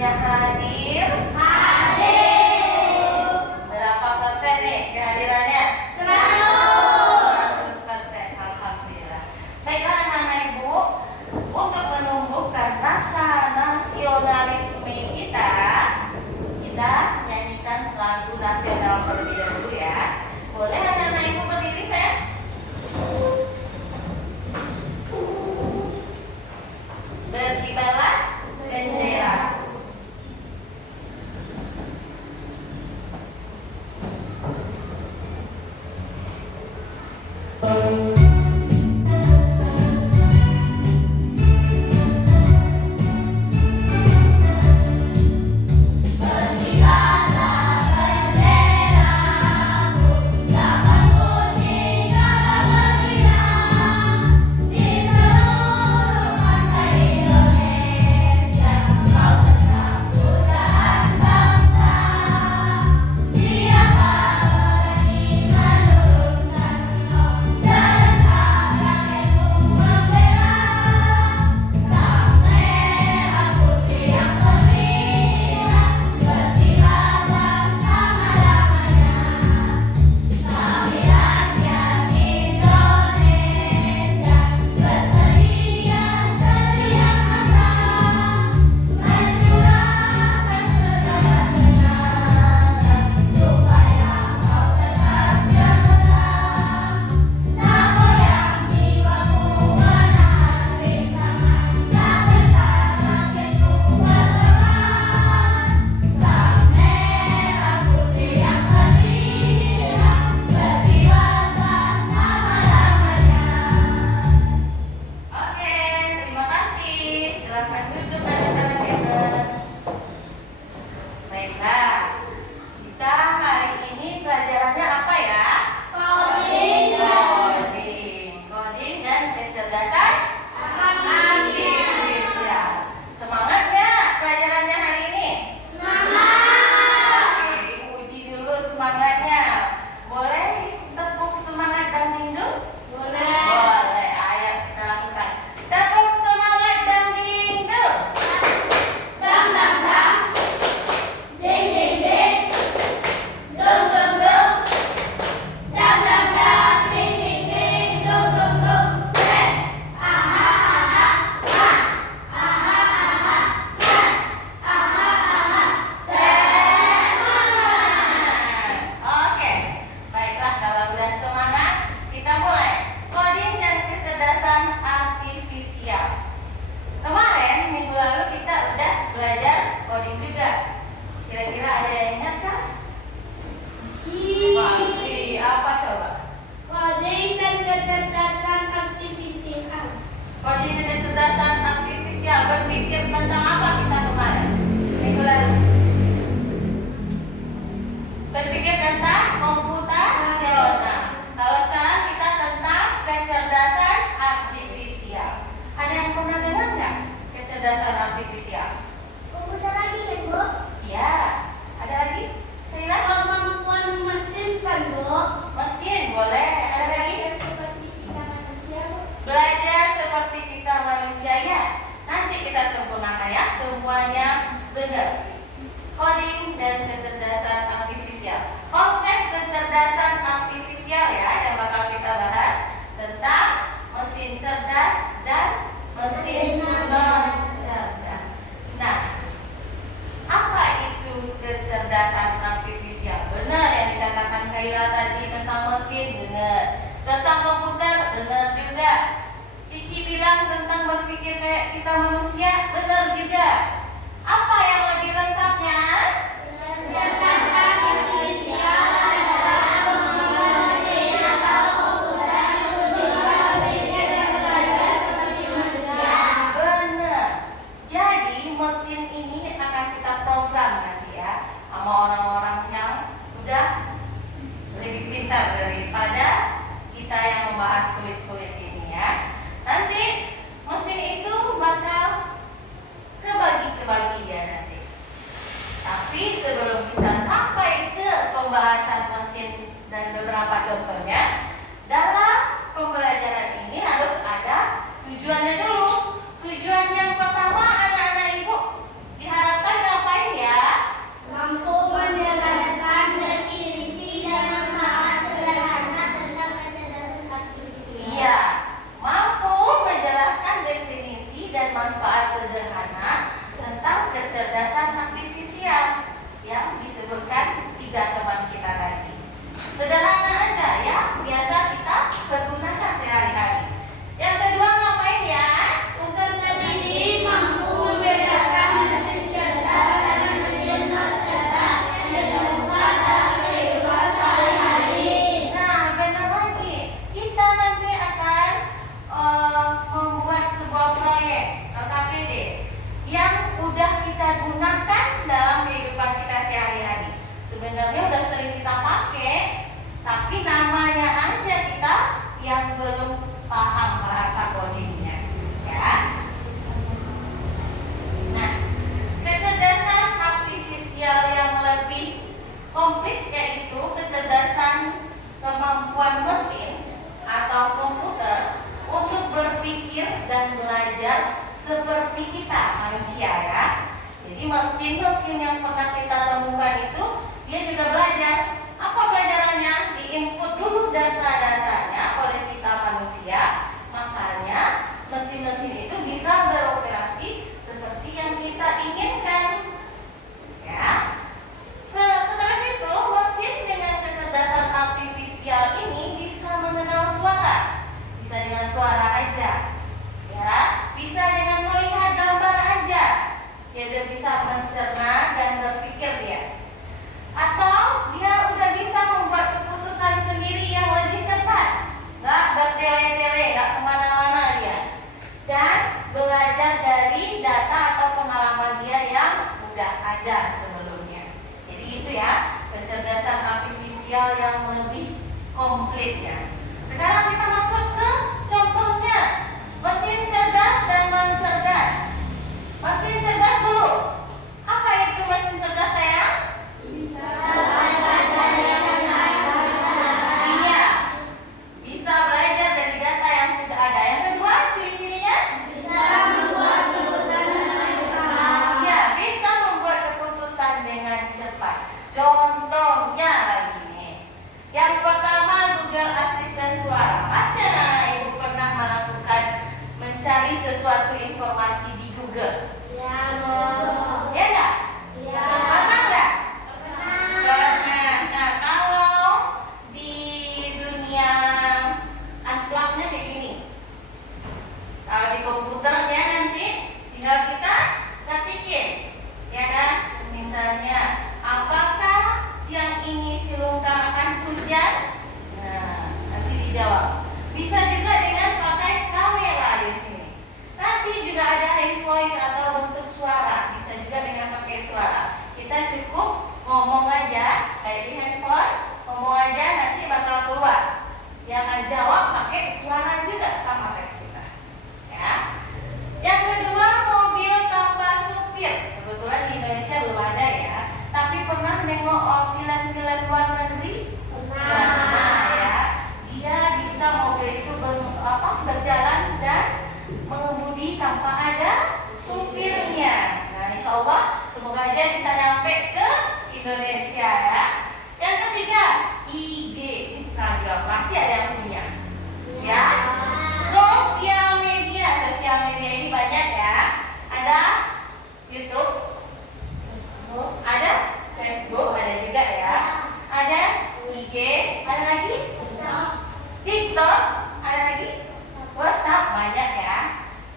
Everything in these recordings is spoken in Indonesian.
semuanya hadir? Berapa persen nih kehadirannya? 100%. Alhamdulillah. Baiklah anak-anak Ibu, untuk menumbuhkan rasa nasionalisme kita nyanyikan lagu nasional terlebih dahulu ya. Boleh anak-anak Ibu berdiri saya? Berkibarlah bendera. Tujuannya dulu. Tujuan yang pertama anak-anak Ibu diharapkan mesin yang pernah kita temukan itu, dia juga belajar. Apa pelajarannya? Diinput dulu data-datanya oleh kita manusia, makanya mesin-mesin itu bisa beroperasi seperti yang kita inginkan. Ya. Setelah itu, mesin dengan kecerdasan artifisial ini bisa mengenal suara. Bisa dengan suara aja. Ya, bisa dengan melihat gambar aja. Dia bisa mencerna dan berpikir dia. Atau dia udah bisa membuat keputusan sendiri yang lebih cepat. Nggak bertele-tele, nggak kemana-mana dia. Dan belajar dari data atau pengalaman dia yang udah ada sebelumnya. Jadi itu ya, kecerdasan artifisial yang lebih komplit ya. Sekarang kita masuk ke contohnya. Mesin cerdas dan mencerdas. Mesin cerdas dulu. Apa itu mesin cerdas sayang? Iya. Bisa belajar dari data yang sudah ada. Yang kedua, ciri-cirinya? Iya, bisa membuat keputusan dengan cepat. Contohnya lagi nih. Yang pertama, Google Assistant suara. Pasti anak-anak ibu pernah melakukan mencari sesuatu informasi di Google. Ya, Ya enggak? ya. Pernah enggak? Pernah. Nah, kalau di dunia unplug-nya kayak gini. Kalau di komputernya nanti tinggal kita ketikin. Ya kan? Misalnya, apakah siang ini Silungkang akan hujan? Nah, nanti dijawab. Bisa juga dengan pakai kamera di sini. Nanti juga ada hand voice atau bentuk suara. Bisa juga dengan pakai suara. Kita cukup ngomong aja kayak di handphone, ngomong aja nanti bakal keluar. Dia akan jawab pakai suara juga sama kayak kita. Ya. Yang kedua, mobil tanpa supir. Kebetulan di Indonesia belum ada ya. Tapi pernah nengok film-film luar negeri? Pernah ya. Dia bisa mobil itu berjalan dan mengemudi tanpa ada supirnya. Nah, insya Allah semoga aja bisa nyampe ke Indonesia ya. Yang ketiga, IG, Instagram, pasti ada yang punya. Ya. Sosial media ini banyak ya. Ada YouTube, ada Facebook, ada juga ya. Ada IG, ada lagi TikTok, ada lagi WhatsApp, banyak ya.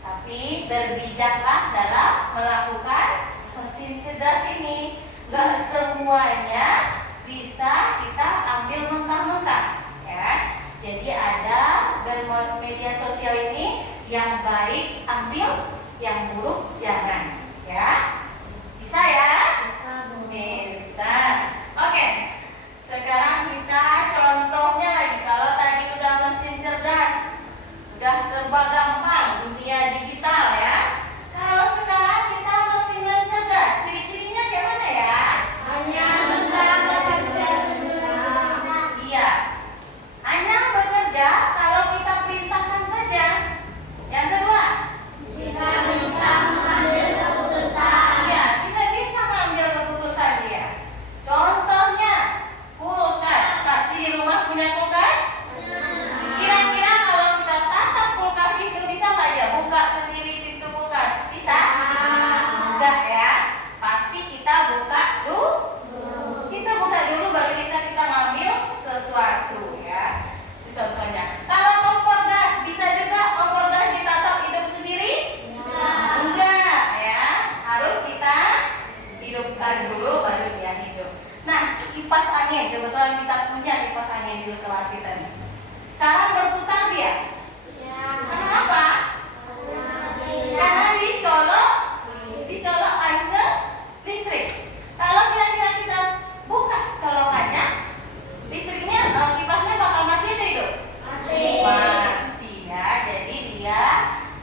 Tapi berbijaklah dalam melakukan mesin cerdas ini. Gak semuanya bisa kita ambil mentah-mentah ya. Jadi ada media sosial ini yang baik ambil, yang buruk jangan ya. Bisa ya? Bisa. Oke. Sekarang kita contohnya lagi. Kalau tadi udah mesin cerdas, udah serba gampang, dunia digital ya. Kalau sekarang kita mesin yang cerdas, ciri-cirinya kayak mana ya? Hanya bisa bekerja. Iya. Hanya bekerja kalau kita perintahkan saja. Yang kedua, Kita bisa mengambil keputusan. iya, kita bisa mengambil keputusan dia. Contohnya, kulkas. Pasti di rumah punya kulkas? Kira-kira kalau kita tatap kulkas itu bisa nggak ya buka sendiri pintu kulkas? Bisa? Enggak ya. Pasti kita buka dulu. Kita buka dulu baru bisa kita ngambil sesuatu ya. Itu contohnya. Kalau kompor gas bisa juga kompor gas ditatap hidup sendiri? Enggak ya. Harus kita hidupkan dulu baru dia hidup. Nah, kipas angin kebetulan kita punya kipas angin di kelas kita nih. Sekarang berputar dia. Kenapa? Karena dicolokkan ke listrik. Kalau kira-kira kita buka colokannya, listriknya kipasnya bakal mati atau hidup? Mati ya. Jadi dia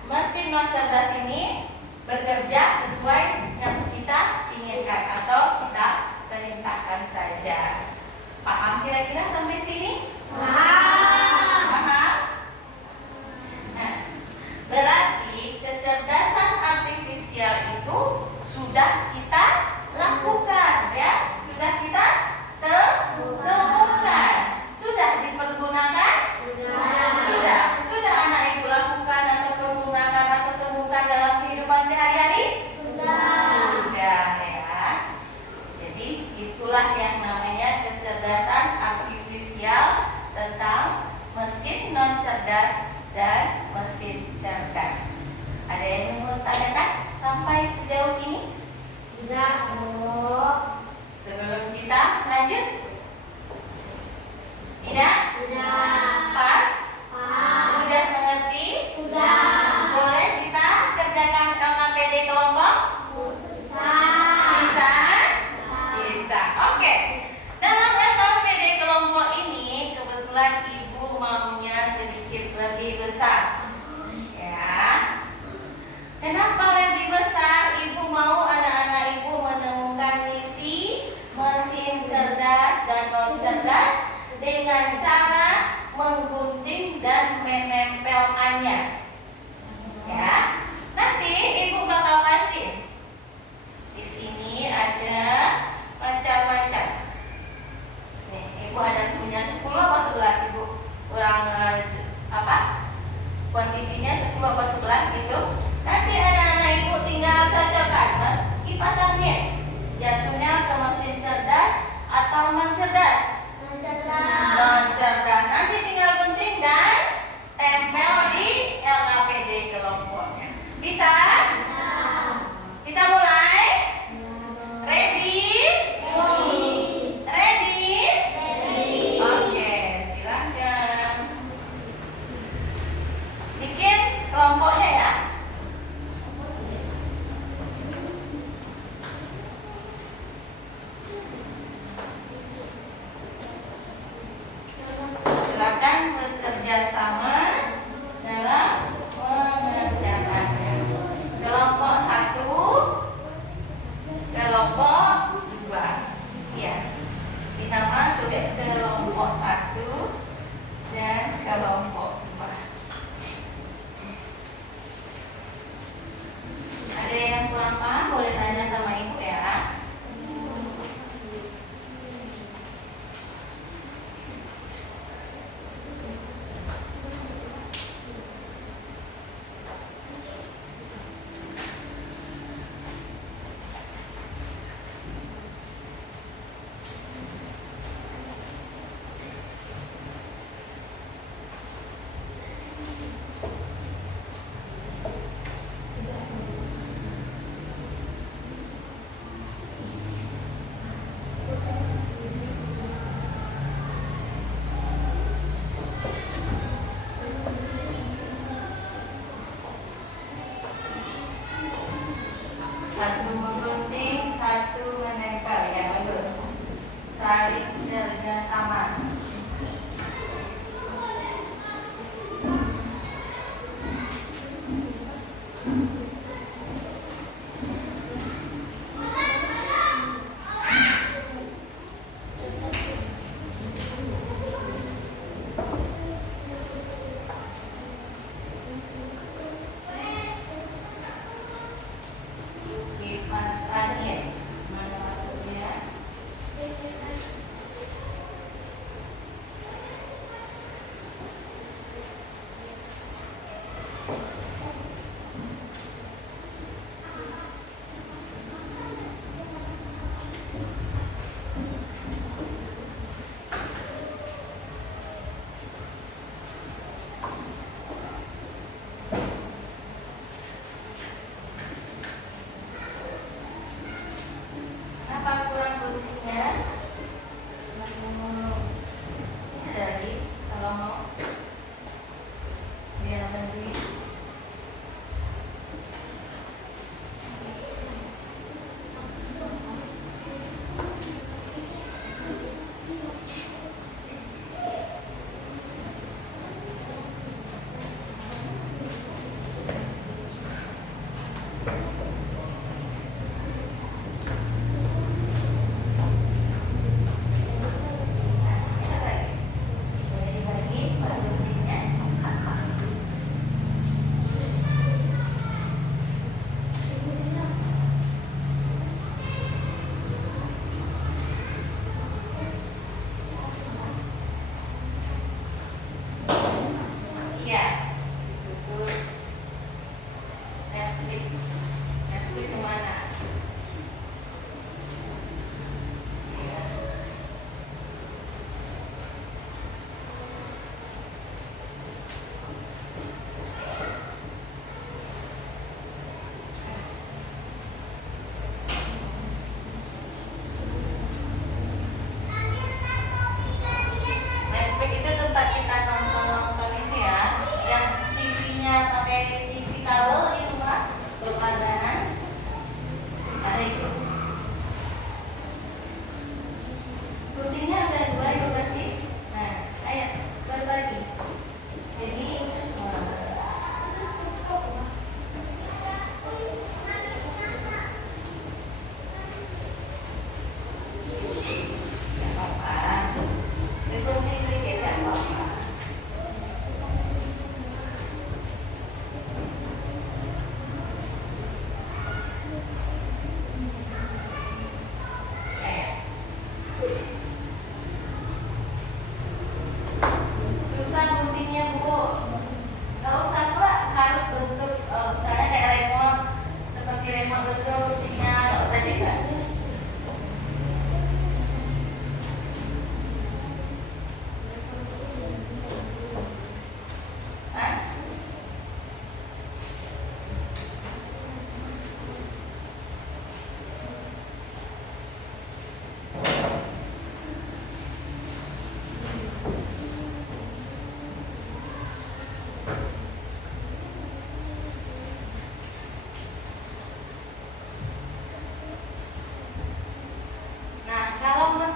mesin non cerdas ini bekerja sesuai yang kita inginkan atau kita perintahkan saja. Paham kira-kira sampai sini? Paham. non cerdas dengan cara menggunting dan menempelkannya. Ya, nanti ibu bakal kasih. Di sini ada macam-macam. Nih, ibu ada punya 10 apa 11 ibu? Kurang kuantitinya 10 apa 11 gitu. Nanti anak-anak ibu tinggal cocokkan meski pasangnya jatuhnya ke mesin cerdas atau non cerdas. Non cerdas. Nanti tinggal gunting dan tempel di LKPD kelompoknya. Bisa? Kita mulai. Ready? Ready? Oke, silakan. Bikin kelompoknya ya. Silakan bekerja sama dalam mengerjakannya. Kelompok 1, kelompok 2. Ya. Dinama tulis kelompok 1 dan kelompok 2. Ada yang kurang paham boleh tanya sama ibu ya. Satu menggunting, satu menempel ya, bagus. Saling kerja sama. Kipas angin mana masuknya? Apa kurang guntingnya? Ini dari kalau mau biar lebih.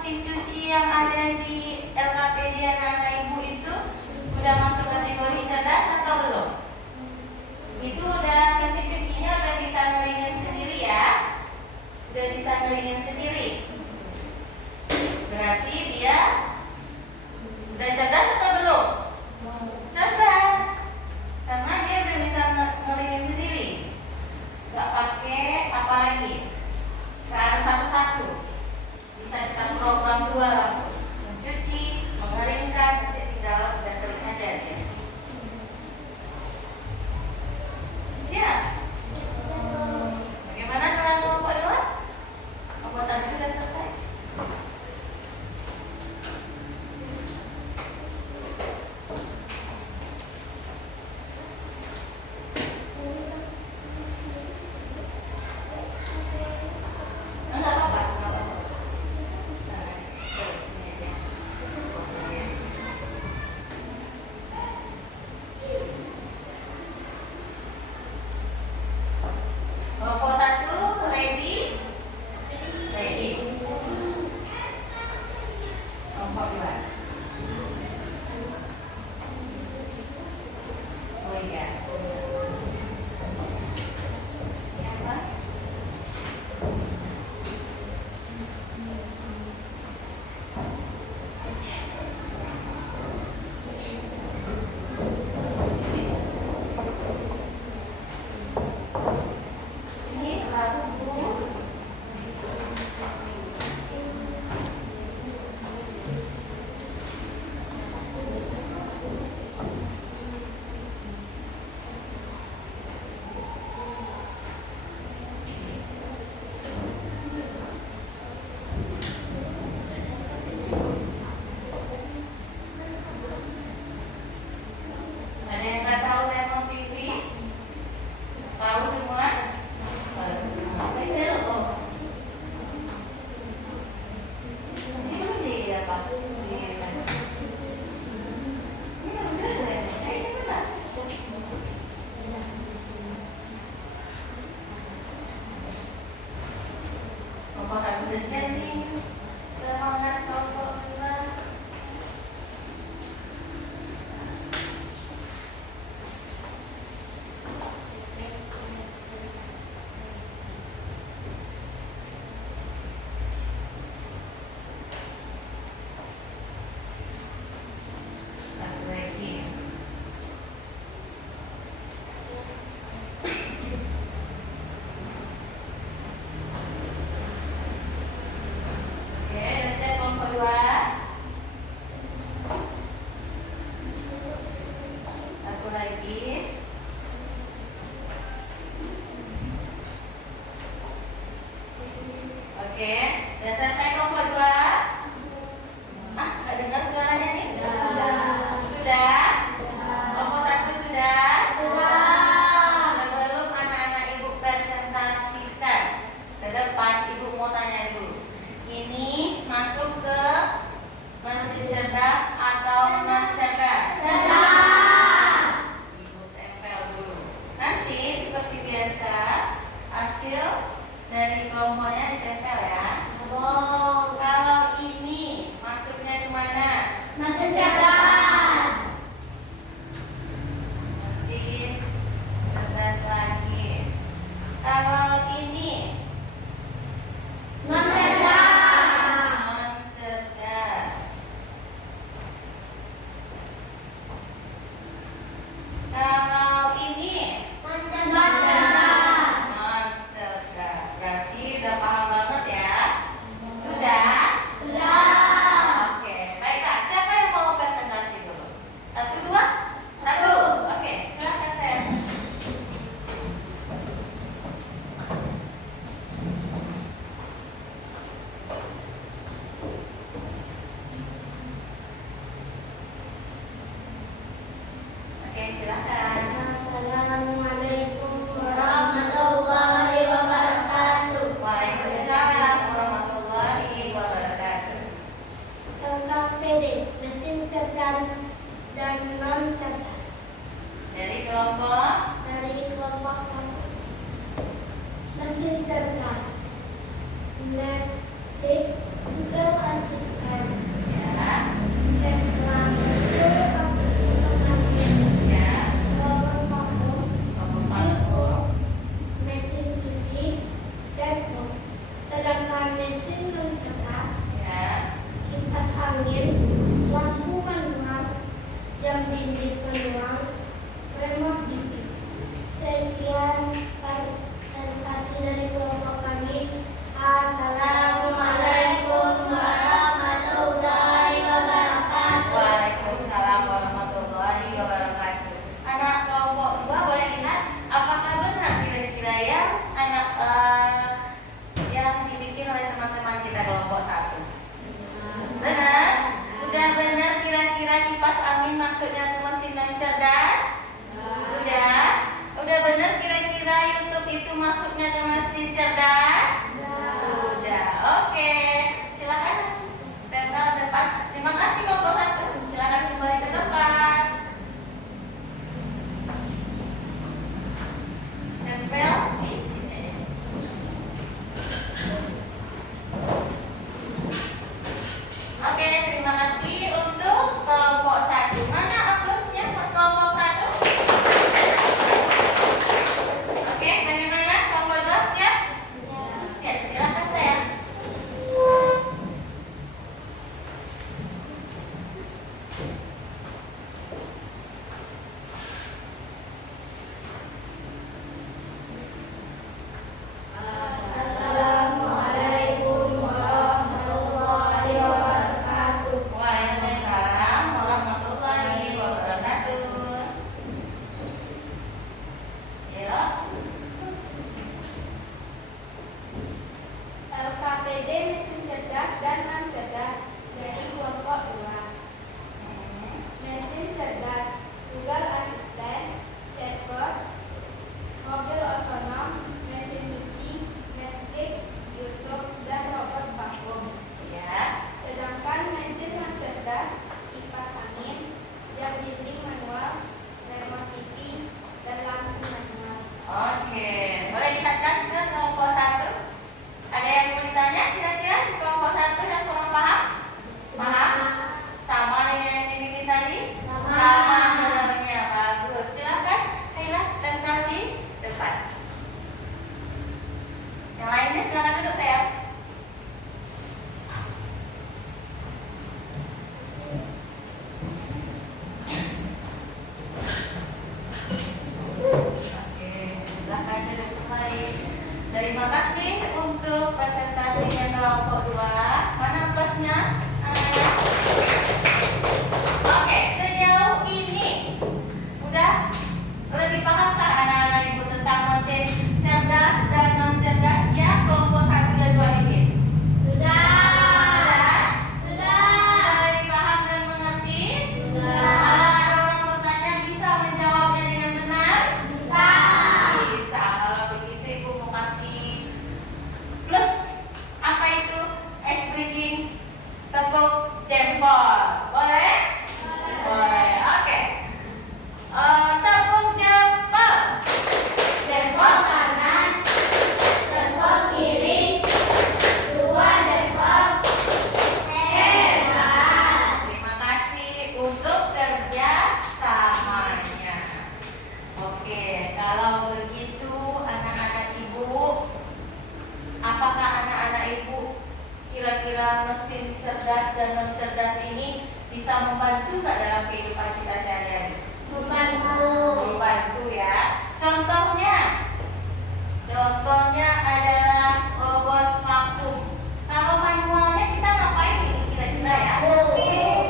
mesin cuci yang ada di LKPD anak-anak ibu itu udah masuk kategori cerdas atau belum? Itu udah mesin cucinya udah bisa ngeringin sendiri ya. Udah bisa ngeringin sendiri. Berarti dia udah cerdas atau belum? Cerdas. Karena dia udah bisa ngeringin sendiri. Gak pakai apa lagi. Gak harus satu-satu. Bisa kita program dua langsung. Mencuci, mengeringkan, nanti tinggal udah kering aja dia. Siap? Bagaimana dengan kelompok dua? Kelompok satu sudah selesai? Enggak apa-apa, enggak apa-apa. Nah, terus sini aja. Kelompok satu, ready? Ready. Kelompok dua. Oh iya. Apa? Ini lagu ada yang nggak tahu Lemon TV? Tahu semua? Tahu semua. Ini loh. Ini belum di apa? Ini udah deh. Ini benar. Kelompok satu udah siap nih. Semangat kelompok dua. Satu lagi. Oke, udah siap kelompok dua. Satu lagi. Oke, udah selesai kelompok dua. Ah, nggak dengar suaranya nih? Sudah? Kelompok satu sudah? Sebelum anak-anak ibu presentasikan ke depan, ibu mau tanya dulu. Ini masuk ke mesin cerdas atau non cerdas? Ibu tempel dulu. Nanti seperti biasa hasil dari kelompoknya ditempel ya. masuknya ke mesin yang cerdas? Udah? Udah bener kira-kira YouTube itu masuknya ke mesin cerdas? Udah. Oke. Silakan tempel depan. Terima kasih kelompok 1. Silakan kembali ke depan. Tempel di sini. Oke, terima kasih untuk kelompok 1. Mana aplusnya buat kelompok 1? Oke, bagaimana kelompok 2 siap? Siap, silakan saya. Assalamualaikum warahmatullahi wabarakatuh. Waalaikumsalam warahmatullahi wabarakatuh. Ya. LKPD mesin cerdas dan non cerdas dari kelompok 2. Mesin cerdas, Google Assistant, chatbot, mobil otonom, mesin cuci, Netflix, YouTube, dan robot vakum. Ya. Sedangkan mesin non cerdas, kipas angin, jam dinding manual, remote TV, dan lampu manual. Oke, boleh lihatkan ke kelompok 1? Ada yang mau ditanya kira-kira di kelompok 1 yang kurang paham? Paham? Sama dengan yang dibikin tadi? Sama sebenarnya. Bagus. Silakan, Haila, tempel di depan. Yang lainnya silakan duduk saya. Oke, silakan duduk kembali. Terima kasih untuk presentasinya kelompok 2. Mana plusnya? Anaknya? Oke, sejauh ini udah lebih pahamkah anak-anak ibu tentang mesin cerdas dan non cerdas ya kelompok 1 dan 2 ini? Sudah? Sudah lebih paham dan mengerti? Kalau ada orang bertanya bisa menjawabnya dengan benar? Bisa. Kalau begitu ibu mau kasih plus. Apa itu? Ice breaking tepuk jempol. Boleh? Boleh. Oke. Tepuk jempol. Jempol kanan, jempol kiri, 2 jempol. Hebat. Terima kasih untuk kerja samanya. Oke, kalau begitu anak-anak ibu, apakah anak-anak ibu kira-kira mesin cerdas dan non cerdas ini bisa membantu nggak dalam kehidupan kita sehari-hari? Membantu ya. Contohnya adalah robot vakum. Kalau manualnya kita ngapain ini kira-kira ya?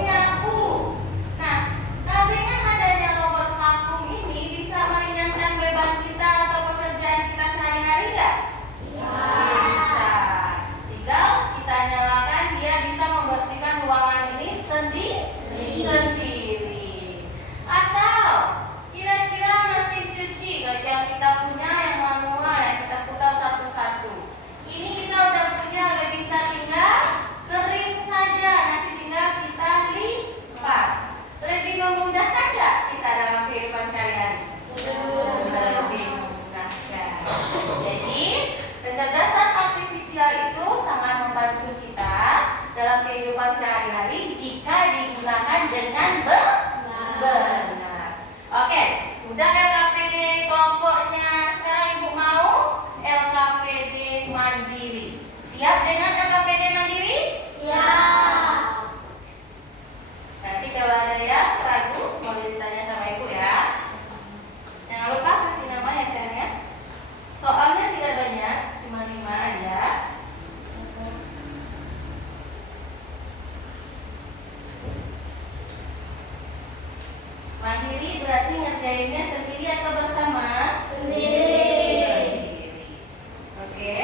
Nyapu. Nah, dengan adanya robot vakum ini bisa meringankan beban kita atau pekerjaan kita sehari-hari nggak? Bisa. Tinggal kita nyalakan, dia bisa membersihkan ruangan ini sendiri. Atau kira-kira mesin cuci yang kita punya yang manual yang kita putar satu-satu. Ini kita udah punya, udah bisa tinggal kering saja. Nanti tinggal kita lipat. Lebih memudahkan nggak kita dalam kehidupan sehari-hari? Lebih memudahkan. Jadi kecerdasan artifisial itu sangat membantu kita dalam kehidupan sehari-hari jika digunakan dengan benar. Oke, udah LKPD kelompoknya. Sekarang ibu mau LKPD mandiri. Siap dengan LKPD mandiri? Siap. Nanti kalau ada yang ragu boleh ditanya sama ibu ya. Jangan lupa kasih nama ya sayangnya. Soalnya tidak banyak, cuma 5 aja. Mandiri berarti ngerjainnya sendiri atau bersama? Sendiri. Oke,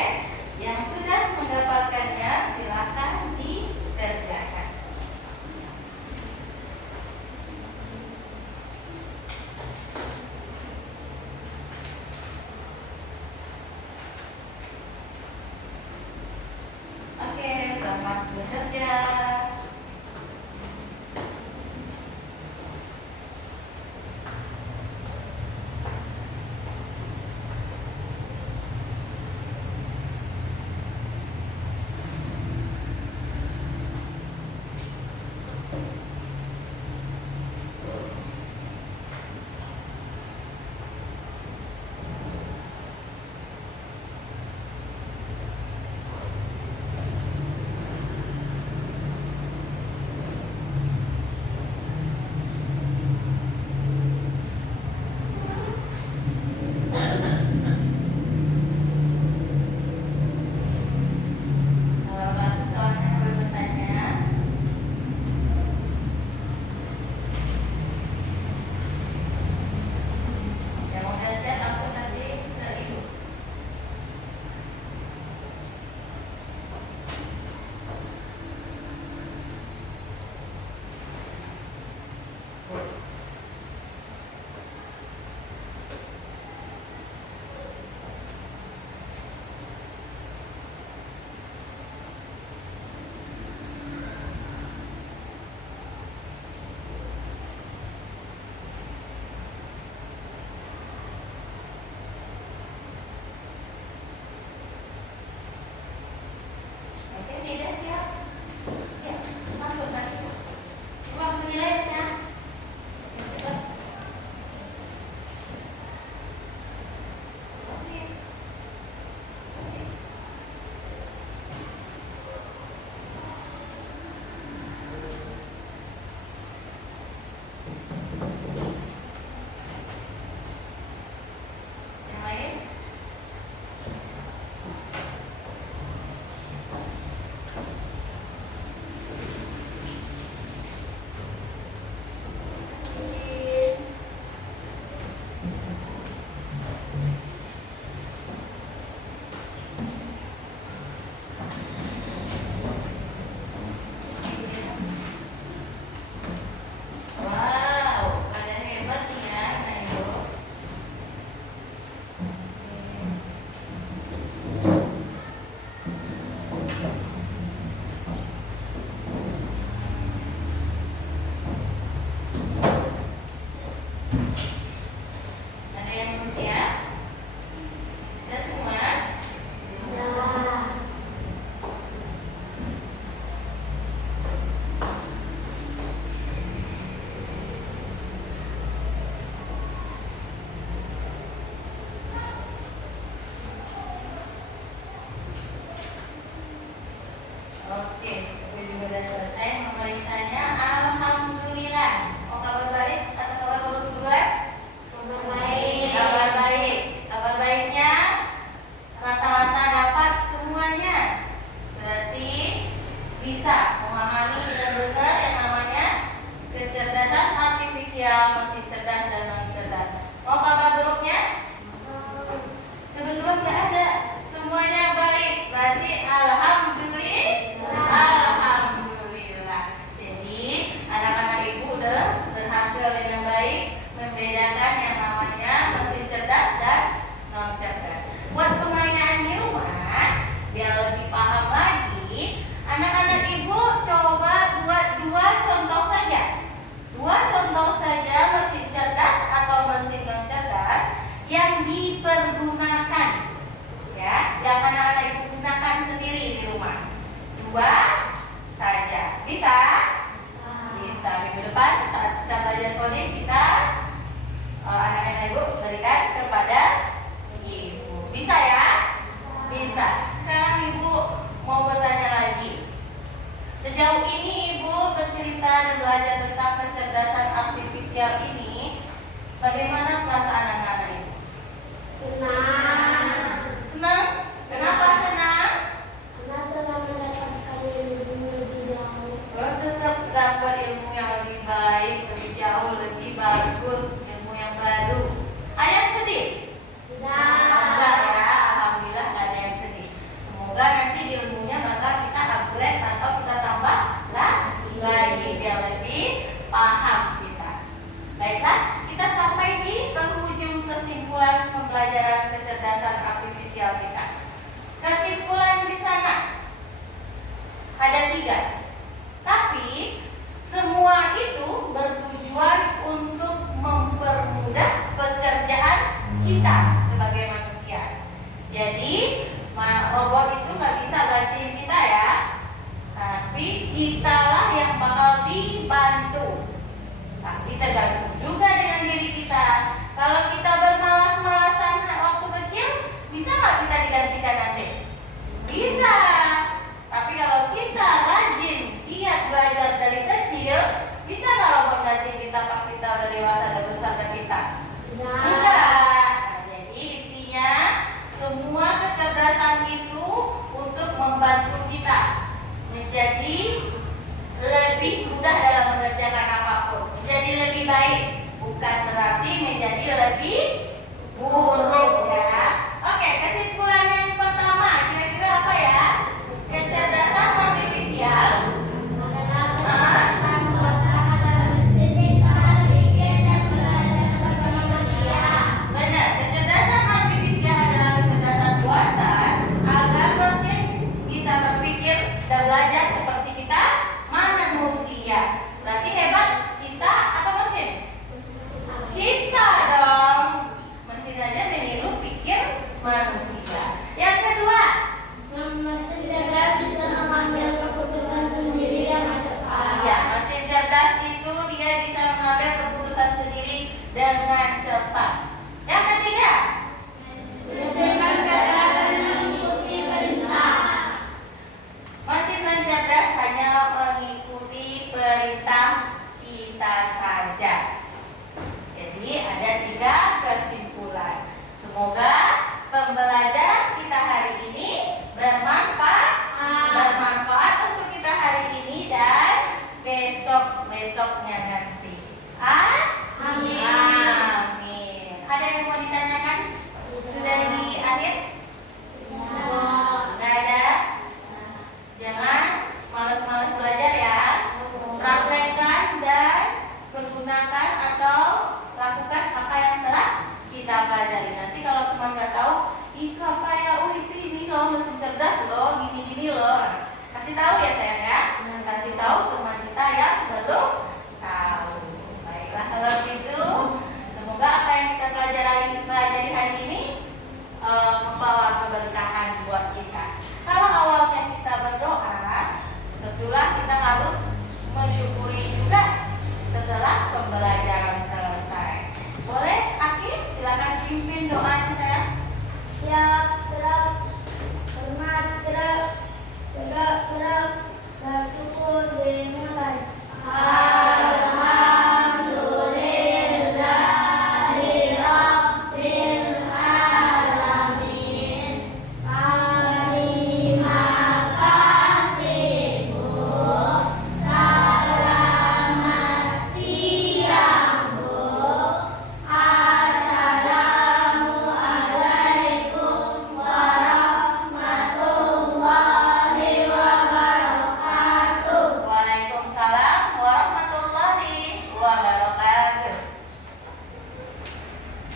yang sudah mendapatkannya silakan dikerjakan. bekerja. Kalau bagus soalnya boleh bertanya. Yang udah siap langsung kasih ke ibu. Oke, tidak siap. Ya, langsung kasih. Langsung nilai ya. Cepat. Oke. Oke. Yang lain? Wow, kalian hebat nih ya, Nayo. Ada yang belum siap? Sudah semua? Oke, gue juga udah selesai memeriksanya. Alhamdulillah. Mau kabar baik atau kabar buruk duluan? Kabar baik. Kabar baiknya rata-rata dapat semuanya. Berarti bisa memahami dan benar yang namanya kecerdasan artifisial, mesin cerdas dan non cerdas. Mau kabar buruknya? Kebetulan nggak ada. Semuanya baik. Berarti alhamdulillah. Jadi anak-anak ibu udah berhasil dengan baik membedakan yang namanya mesin cerdas dan non cerdas. Buat pengerjaan di rumah biar lebih paham lagi, anak-anak ibu coba buat dua contoh saja. Dua contoh saja mesin cerdas atau mesin non cerdas yang dipergunakan. Ya, yang anak-anak ibu gunakan sendiri di rumah. Dua saja. Bisa? Bisa. Minggu depan saat kita belajar coding kita anak-anak ibu berikan kepada ibu. Bisa ya? Bisa. Sekarang ibu mau bertanya lagi. Sejauh ini ibu bercerita dan belajar tentang kecerdasan artifisial ini, bagaimana perasaan anak-anak ibu? Senang? Kenapa senang? Tetap dapat ilmu yang lebih baik, lebih jauh, lebih bagus, ilmu yang baru. Ada yang sedih? Enggak ya, alhamdulillah nggak ada yang sedih. Semoga nanti ilmunya bakal kita upgrade atau kita tambah lagi biar lebih paham kita. Baiklah, kita sampai di penghujung Ada 3. Tapi semua itu bertujuan untuk mempermudah pekerjaan kita sebagai manusia. Jadi robot itu nggak bisa gantiin kita ya, tapi kitalah yang bakal dibantu. Tapi tergantung juga dengan diri kita. Kalau kita bermalas-malasan waktu kecil, bisa nggak kita digantikan nanti? Bisa. Tapi kalau kita rajin, giat belajar dari kecil, bisa nggak robot ganti kita pas kita udah dewasa dan besar ke kita? Enggak. Nah, jadi intinya semua kecerdasan itu untuk membantu kita menjadi lebih mudah dalam mengerjakan apapun, menjadi lebih baik, bukan berarti menjadi lebih buruk ya. Oke, kesimpulan yang pertama kira-kira apa ya? Kecerdasan artifisial benar, kecerdasan artifisial adalah kecerdasan buatan agar mesin bisa berpikir dan belajar seperti kita manusia. Berarti hebat kita atau mesin? Kita dong. Mesin aja meniru pikir manusia. Yang kedua, Mesin cerdas bisa mengambil keputusan sendiri dengan cepat. ya, mesin cerdas itu dia bisa mengambil keputusan sendiri dengan cepat. Yang ketiga, Mesin cerdas mengikuti perintah. mesin cerdas hanya mengikuti perintah kita saja. Jadi ada 3 kesimpulan. Semoga pembelajaran kita hari ini bermanfaat untuk kita hari ini dan besoknya nanti. Amin. Amin. Ada yang mau ditanyakan? Sudah di akhir? Sudah ada? Jangan malas-malas belajar ya. Praktekkan dan pergunakan